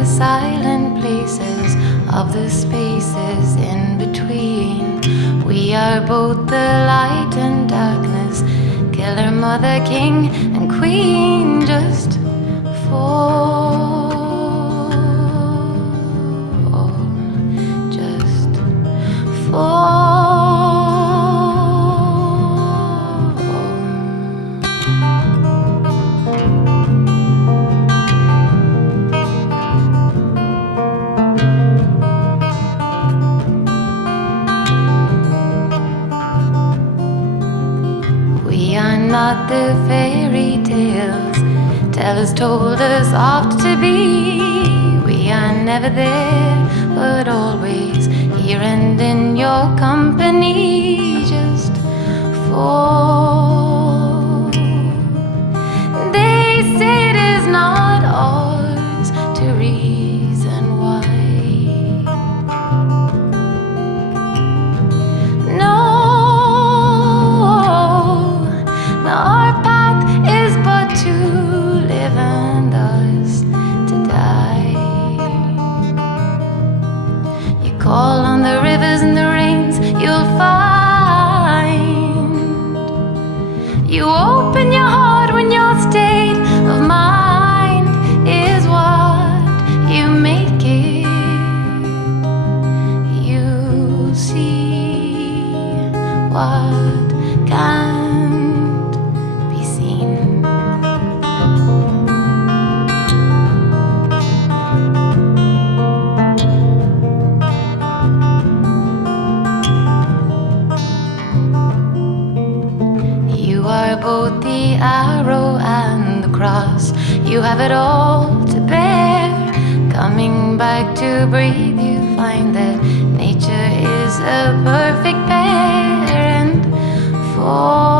the silent places of the spaces in between. We are both the light and darkness, killer, mother, king, and queen. Just fall, just fall. We are not the fairy tales tellers told us oft to be. We are never there, but always here and in your company. Just fall. They say it is not ours to reason why. Our path is but to live and us to die. You call on the rivers and the rains, you'll find. You open your heart when your state of mind is what you make it. You see what can. Both the arrow and the cross, you have it all to bear. Coming back to breathe, you find that nature is a perfect pair. And for